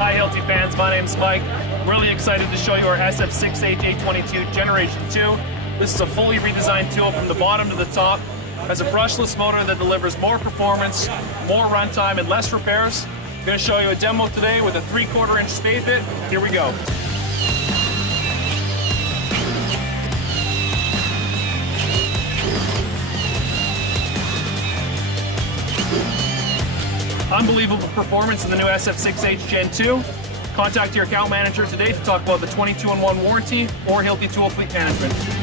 Hi Hilti fans, my name's Mike. Really excited to show you our SF6H A22 Generation 2. This is a fully redesigned tool from the bottom to the top. Has a brushless motor that delivers more performance, more runtime, and less repairs. I'm going to show you a demo today with a 3/4 inch spade bit. Here we go. Unbelievable performance in the new SF6H Gen 2. Contact your account manager today to talk about the 22-in-1 warranty or Hilti Tool Fleet Management.